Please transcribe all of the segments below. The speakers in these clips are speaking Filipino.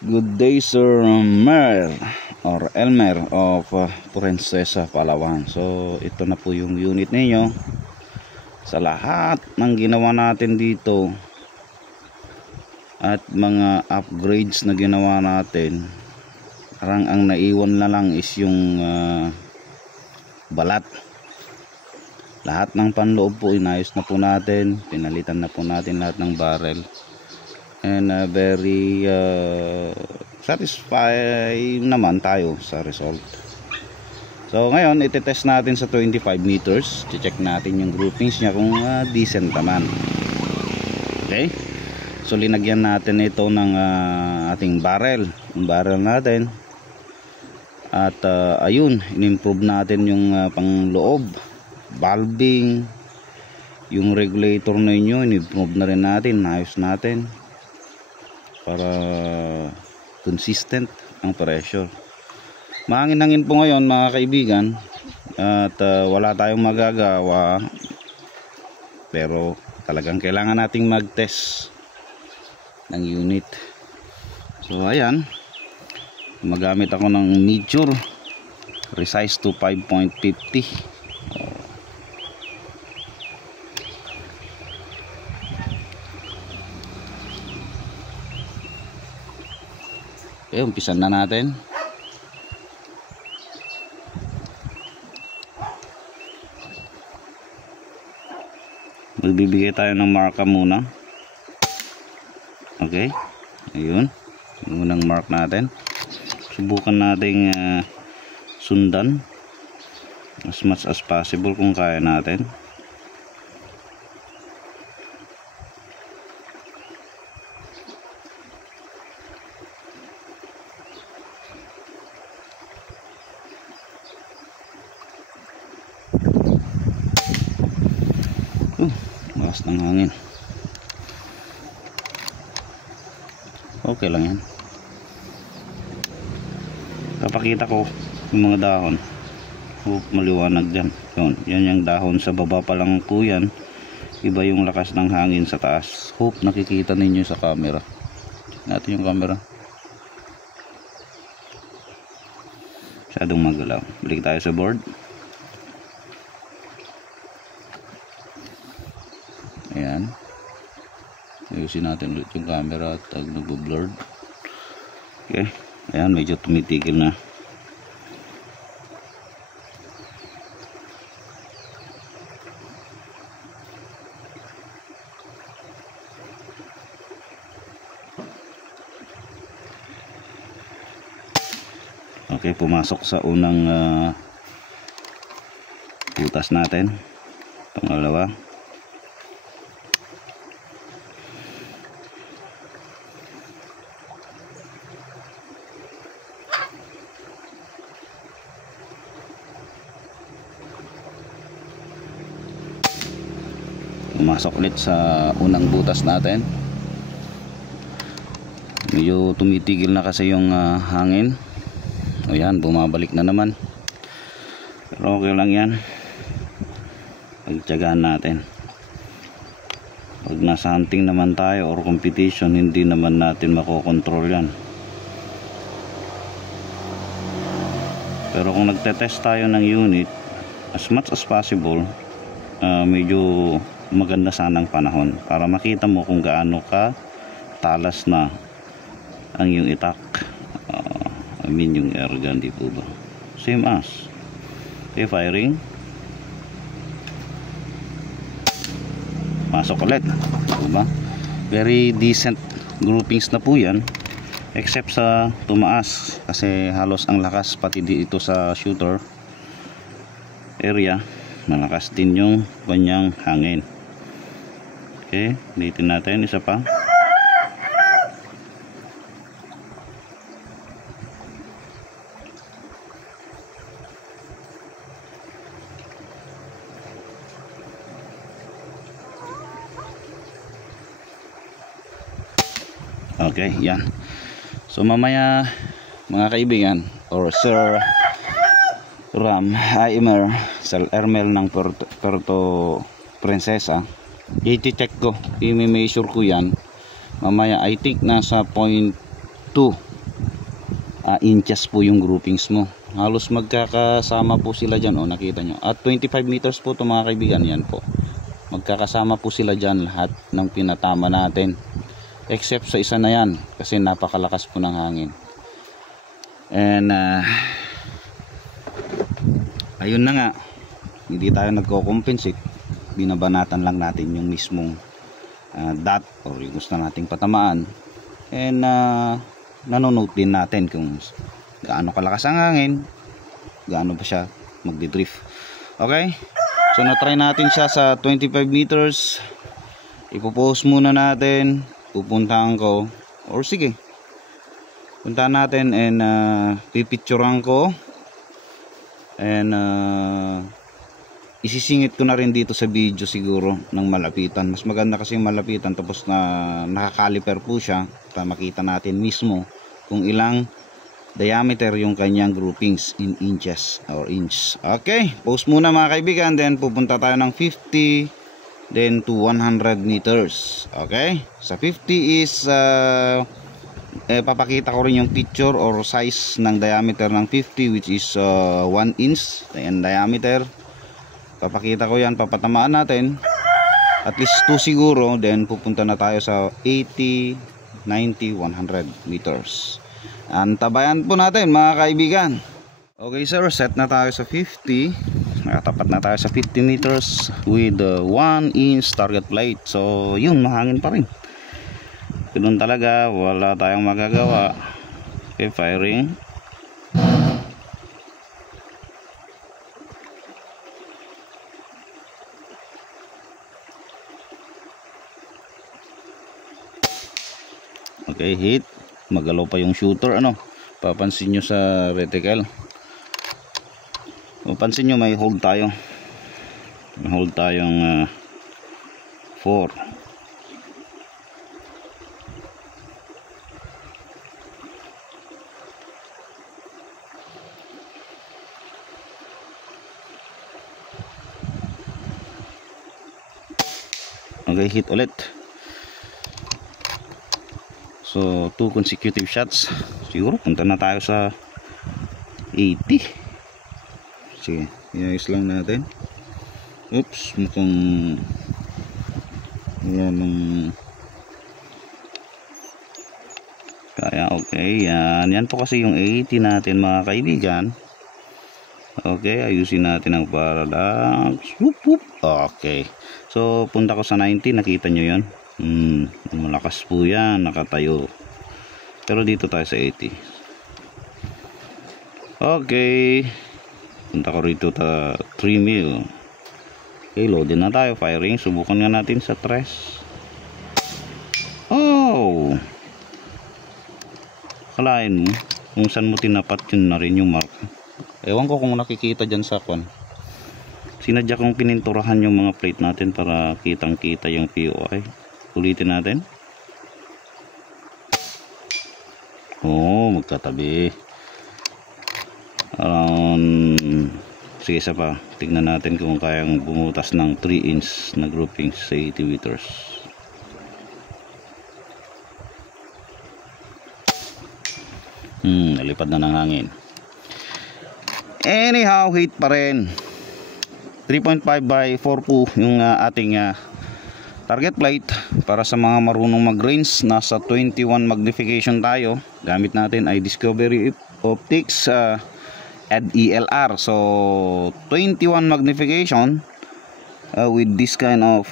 Good day, Sir Mer or Elmer of Princesa, Palawan. So ito na po yung unit ninyo. Sa lahat ng ginawa natin dito at mga upgrades na ginawa natin, parang ang naiwan na lang is yung balat. Lahat ng panloob po inayos na po natin, pinalitan na po natin lahat ng barrel, and very satisfied naman tayo sa result. So ngayon itetest natin sa 25 meters, check natin yung groupings niya kung decent naman. Okay, so linagyan natin ito ng ating barrel, yung barrel natin, at ayun, in-improve natin yung pangloob, valving, yung regulator na inyo, in-improve na rin natin, ayos natin para consistent ang pressure. Mahangin-hangin po ngayon mga kaibigan, at wala tayong magagawa, pero talagang kailangan nating mag-test ng unit. So ayan, magamit ako ng Meteor resize to 5.50. Okay, umpisan na natin. Magbibigay tayo ng marka muna. Okay, ayun, yung unang mark natin. Subukan nating sundan as much as possible kung kaya natin. Lakas ng hangin. Okay lang yan. Kapakita ko yung mga dahon. Hope maliwanag dyan. Yan yung dahon sa baba pa lang po yan. Iba yung lakas ng hangin sa taas. Hope nakikita ninyo sa camera. Check natin yung camera. Masyadong magalaw. Balik tayo sa board. Ayan, ayusin natin ulit yung camera at nagbo-blurred. Okay, ayan, medyo tumitigil na. Okay, pumasok sa unang butas natin. Pangalawa. Pumasok ulit sa unang butas natin. Medyo tumitigil na kasi yung hangin. Ayan, bumabalik na naman. Pero okay lang yan. Pagtyagaan natin. Pag nasa hunting naman tayo or competition, hindi naman natin makokontrol yan. Pero kung nagtetest tayo ng unit, as much as possible, medyo maganda sanang panahon para makita mo kung gaano ka talas na ang yung itak, I mean yung air gun, di po ba? Same as okay, firing, masok ulit, diba? Very decent groupings na po yan, except sa tumaas kasi halos ang lakas pati dito sa shooter area, malakas din yung kanyang hangin. Okay, ulitin natin isa pa. Okay, yan. So mamaya mga kaibigan or Sir Elmer ng Puerto Princesa, i-check ko, i-measure ko yan mamaya. I think nasa 0.2 inches po yung groupings mo. Halos magkakasama po sila dyan, nakita nyo. At 25 meters po ito mga kaibigan, yan po. Magkakasama po sila dyan lahat ng pinatama natin. Except sa isa na yan, kasi napakalakas po ng hangin. And ayun na nga, hindi tayo nagko-compensate. Binabanatan lang natin yung mismong dot or yung gusto nating patamaan. And nanonote din natin kung gaano kalakas ang hangin, gaano pa siya magdi-drift. Okay, so na-try natin siya sa 25 meters. Ipo-pause muna natin, pupuntahan ko, or sige, puntahan natin and pipicturean ko. And isisingit ko na rin dito sa video siguro ng malapitan. Mas maganda kasi yung malapitan, tapos na nakakaliper po siya para makita natin mismo kung ilang diameter yung kanyang groupings in inches or inch. Okay, pause muna mga kaibigan, then pupunta tayo ng 50 then to 100 meters. Okay, sa 50 is papakita ko rin yung picture or size ng diameter ng 50, which is 1 inch in diameter. Papakita ko yan, papatamaan natin at least 2 siguro, then pupunta na tayo sa 80, 90, 100 meters. Antabayan po natin mga kaibigan. Okay sir, set na tayo sa 50. Nakatapat na tayo sa 50 meters with 1 inch target plate. So yun, mahangin pa rin. Ganun talaga, wala tayong magagawa. Okay, firing. Okay, hit. Magalaw pa yung shooter, papansin nyo sa reticle. Papansin nyo may hold tayo. May hold tayong 4. Okay, hit ulit. So 2 consecutive shots. Siguro punta na tayo sa 80. Sige, iayos lang natin. Oops, mukhang yan ang kaya. Okay, yan po kasi yung 80 natin mga kaibigan. Okay, ayusin natin ang parallax. Okay, so punta ko sa 90. Nakita nyo yun, malakas po yan, nakatayo. Pero dito tayo sa 80. Okay, punta ko rito sa 3 mil. Okay, loadin na tayo, firing. Subukan nga natin sa 3. Oh, kalain mo kung saan mo tinapat, yun na rin yung mark. Ewan ko kung nakikita dyan sa kwan. Sinadya kong pininturahan yung mga plate natin para kitang kita yung POI. Ulitin natin. Oh, magkatabi. Sige, isa pa. Tignan natin kung kayang bumutas ng 3 inch na groupings sa 80 meters. Nalipad na ng hangin. Anyhow, hit pa rin. 3.5 by 4 po yung ating target plate. Para sa mga marunong mag-range, nasa 21 magnification tayo. Gamit natin ay Discovery Optics ELR. So 21 magnification with this kind of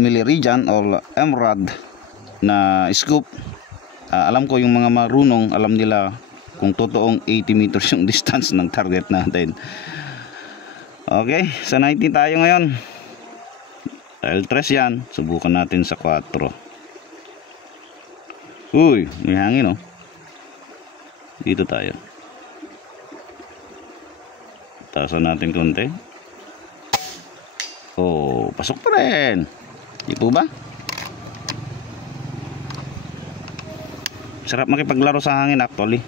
milliridian or emerald na scope. Alam ko yung mga marunong, alam nila kung totoong 80 meters yung distance ng target natin. Okay, sa 90 tayo ngayon. Dahil 3 yan, subukan natin sa 4. Uy, may hangin dito tayo. Taasan natin konti. Oh, pasok pa rin. Di po ba? Sarap makipaglaro sa hangin actually.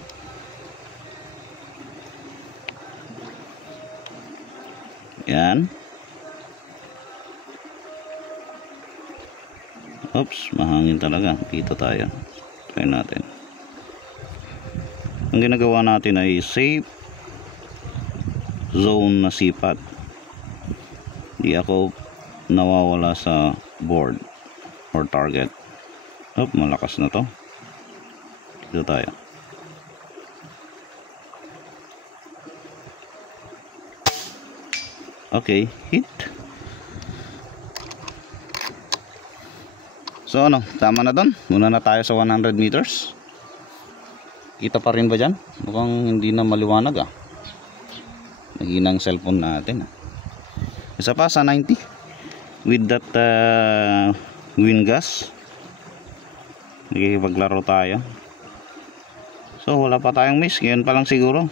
Yan. Oops, mahangin talaga. Kita tayo. Try natin. ang ginagawa natin ay safe zone na sipat. Di ako nawawala sa board or target. Malakas na to. Dito tayo. Okay, hit. So ano, tama na doon. Muna na tayo sa 100 meters. Kita pa rin ba dyan? Mukhang hindi na maliwanag Mahina ang cellphone natin Isa pa sa 90 with that wind gas. Nagipaglaro tayo. So wala pa tayong miss. Ngayon pa lang siguro.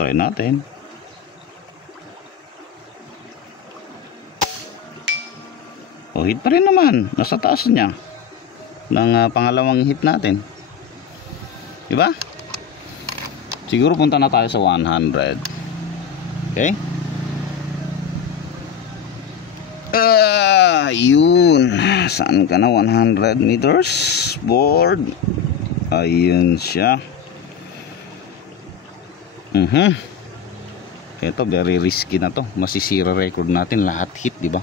Try natin. Hit pa rin naman. Nasa taas niya ng pangalawang hit natin, diba? Siguro punta na tayo sa 100. Okay, yun. Saan ka na? 100 meters board. Ayun siya. Ito very risky na to. Masisira record natin. Lahat hit, diba?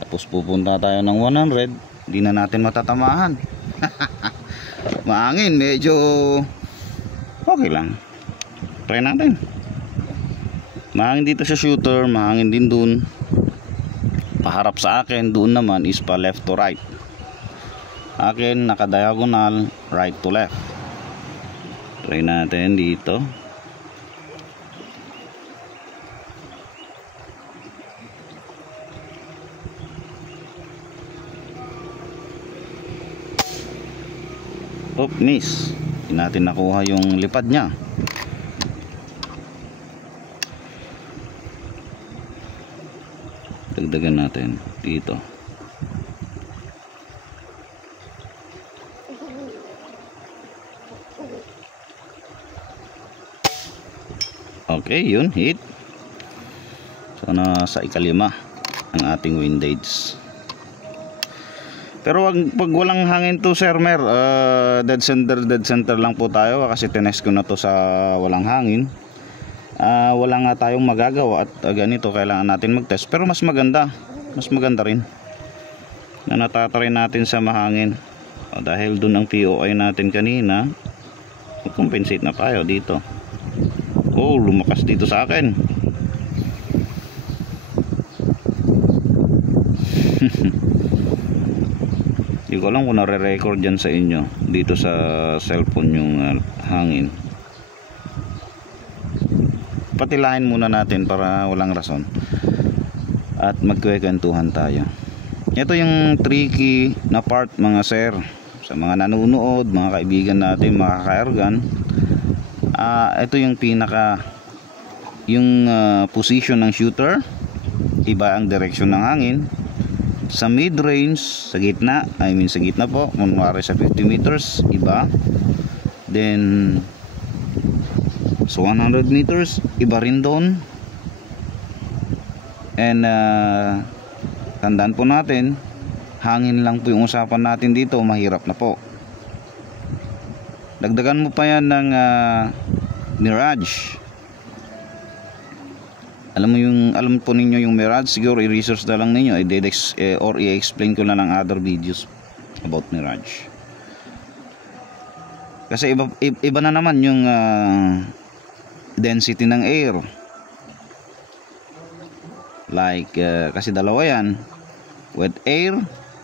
Tapos pupunta tayo ng 100, di na natin matatamahan. Mahangin, medyo okay lang. Try natin. Mahangin dito sa shooter, mahangin din dun. Paharap sa akin, doon naman is pa left to right. Akin naka-diagonal, right to left. Try natin dito. Miss. Hindi natin nakuha yung lipad niya. Dagdagan natin dito. Okay, yun, hit. So nasa ikalima ang ating windage. Pero pag walang hangin to, Sir Mer, dead center lang po tayo kasi tinest ko na to sa walang hangin. Wala nga tayong magagawa at ganito kailangan natin mag-test. Pero mas maganda rin na natatry natin sa mahangin. Dahil dun ang POI natin kanina, mag-compensate na tayo dito. Lumakas dito sa akin. Hindi ko alam kung nare-record dyan sa inyo dito sa cellphone yung hangin. Patilahin muna natin para walang rason at magkwentuhan tayo. Ito yung tricky na part, mga sir, sa mga nanonood, mga kaibigan natin, mga ka-airgun. Ito yung pinaka position ng shooter, iba ang direction ng hangin. Sa mid-range, sa gitna, sa gitna po, kunwari sa 50 meters, iba. Then so 100 meters, iba rin doon. And tandaan po natin, hangin lang po yung usapan natin dito, mahirap na po. Dagdagan mo pa yan ng Mirage. Alam po ninyo yung Mirage, siguro i-research na lang ninyo, or i-explain ko na ng other videos about Mirage. Kasi iba na naman yung density ng air. Like kasi dalawa yan, wet air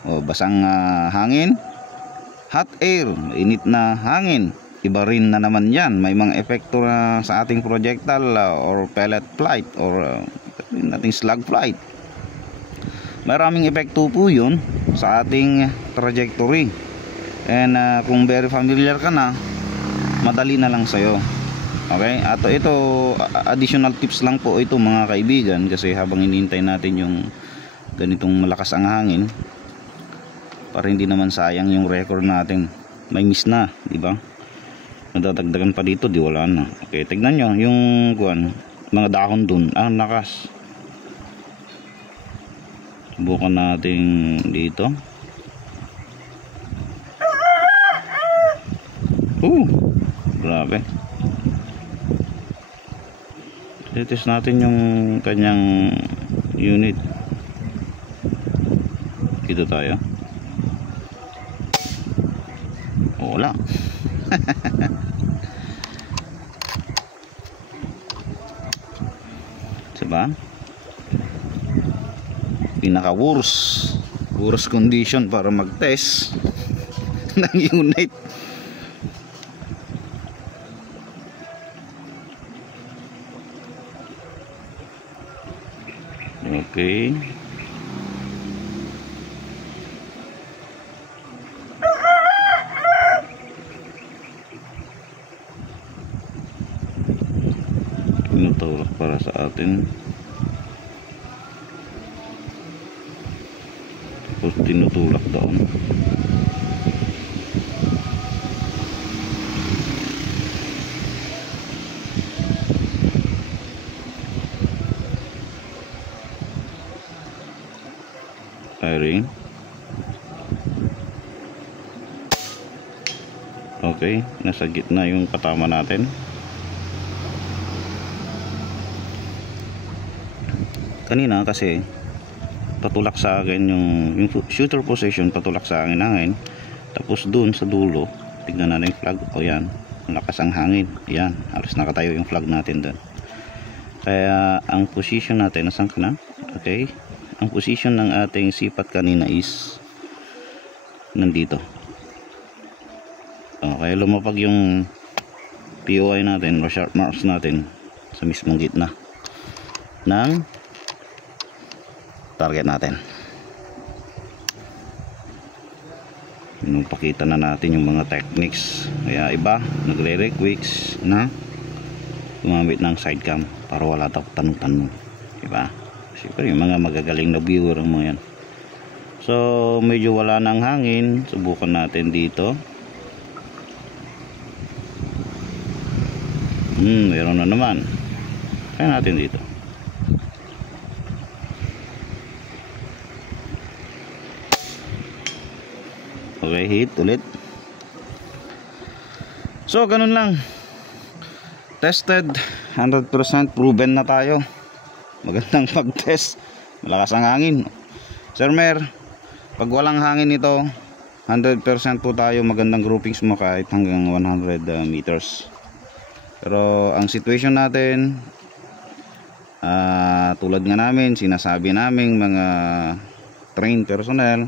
o basang hangin, hot air, init na hangin. Iba rin na naman yan. May mga epekto sa ating projectile or pellet flight or ating slug flight. Maraming epekto po yun sa ating trajectory. And kung very familiar ka na, madali na lang sa'yo. Okay? At ito, additional tips lang po ito, mga kaibigan, kasi habang hinihintay natin yung ganitong malakas ang hangin, para hindi naman sayang yung record natin. May miss na, di ba? Nadadagdagan pa dito, di wala na. Okay, tignan nyo yung mga dahon dun. Lakas. Subukan natin dito. Grabe. test natin yung kanyang unit. Dito tayo. Wala. Diba? Pinaka worst condition para mag-test ng unit. Okay. Tinutulak para sa atin. Tapos tinutulak doon. Firing. Okay, nasa gitna yung katama natin. Kanina kasi patulak sa akin yung shooter position, patulak sa akin hangin. Tapos dun sa dulo, tignan natin yung flag. O yan, malakas ang hangin. Yan, halos nakatayo yung flag natin dun. Kaya ang position natin, nasan ka na? Okay, ang position ng ating sipat kanina is nandito. Okay, lumapag yung POI natin o sharp marks natin sa mismong gitna ng target natin. Pinapakita na natin yung mga techniques. Kaya iba nagre-request na gumamit ng side cam para wala daw tanong-tanong, diba? Siyempre yung mga magagaling na viewer ang mga yan. So medyo wala ng hangin, subukan natin dito. Meron na naman. Kaya natin dito. Okay, hit ulit. So ganun lang. Tested, 100% proven na tayo. Magandang pag-test. Malakas ang hangin. Sir Mer, pag walang hangin ito, 100% po tayo magandang groupings mo kahit hanggang 100 meters. Pero ang situation natin, tulad nga namin, sinasabi naming mga trained personnel,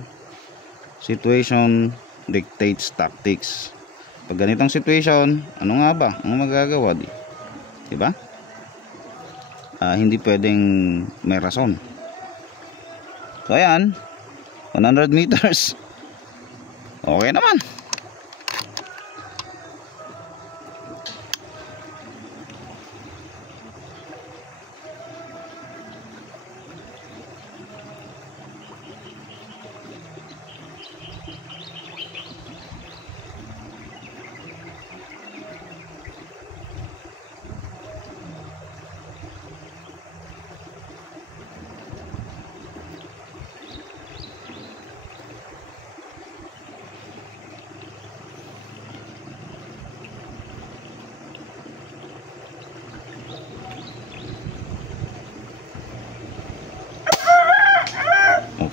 situation dictates tactics. Pag ganitong situation, ano nga ba ang magagawa? Diba? Hindi pwedeng may rason. So ayan, 100 meters. Okay naman.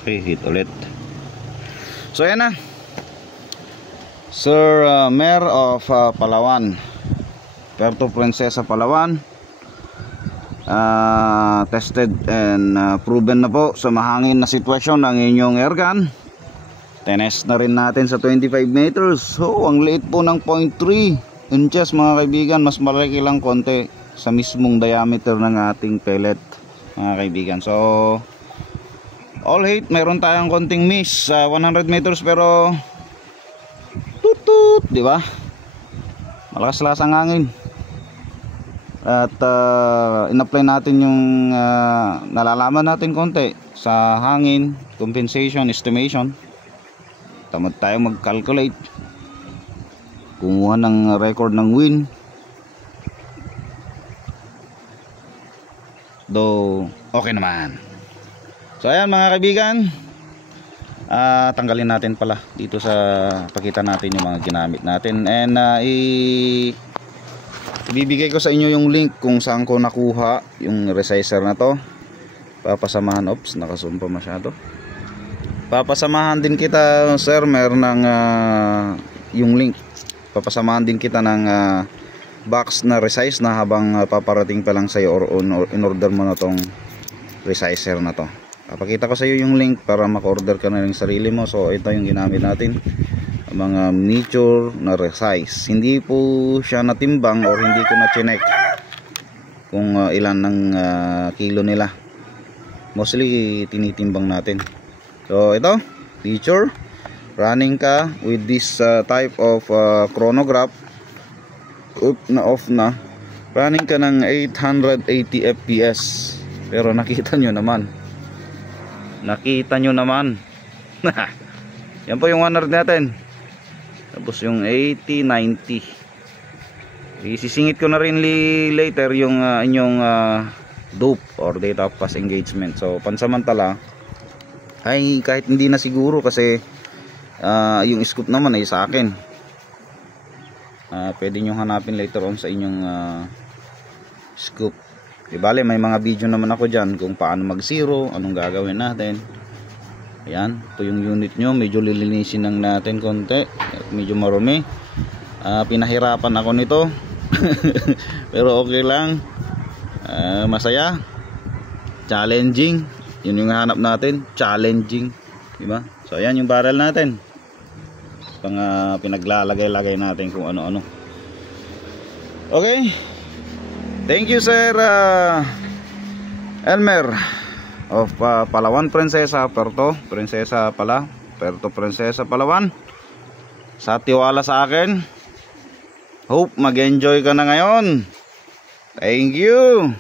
Okay, hit ulit. So yan na. Sir Mayor of Palawan, Puerto Princesa, Palawan, tested and proven na po sa mahangin na sitwasyon ng inyong airgun. Tinest na rin natin sa 25 meters. So ang liit po ng 0.3 inches mga kaibigan, mas malaki lang konti sa mismong diameter ng ating pellet mga kaibigan. So all hit, mayroon tayong konting miss sa 100 meters pero tutut, di ba? Malakas-lakas ang hangin. At in-apply natin yung nalalaman natin konti sa hangin, compensation, estimation. Tamad tayo mag-calculate. Kumuha ng record ng wind. Though okay naman. So ayan mga kaibigan, tanggalin natin pala dito sa pakita natin yung mga ginamit natin and Bibigay ko sa inyo yung link kung saan ko nakuha yung resizer na to. Papasamahan, ops, nakasumpa masyado. Papasamahan din kita, sir, meron ng yung link. Papasamahan din kita ng box na resize na habang paparating pa lang sa'yo or in order mo na tong resizer na to. Papakita ko sa iyo yung link para maka-order ka na ng sarili mo. So ito yung ginamit natin, mga miniature na resize. Hindi po siya natimbang or hindi ko na chinek kung ilan ng kilo nila. Mostly tinitimbang natin. So ito, feature, running ka with this type of chronograph, off na, running ka ng 880 fps. Pero nakita nyo naman, yan po yung 100 natin. Tapos yung 80, 90. Isisingit ko na rin later yung inyong dope or data pass engagement. So pansamantala ay kahit hindi na siguro kasi yung scoop naman ay sa akin. Pwede nyo hanapin later on sa inyong scoop. Bale, may mga video naman ako dyan kung paano mag zero, anong gagawin natin. Ayan, ito yung unit nyo. Medyo lilinisin lang natin konti, medyo marumi. Pinahirapan ako nito pero okay lang. Masaya, challenging, yun yung hanap natin, challenging, diba? So ayan yung barrel natin, pang pinaglalagay-lagay natin kung ano-ano. Okay, thank you sir Elmer of Palawan Prinsesa, Puerto Prinsesa Palawan, sa tiwala sa akin. Hope mag-enjoy ka na ngayon. Thank you.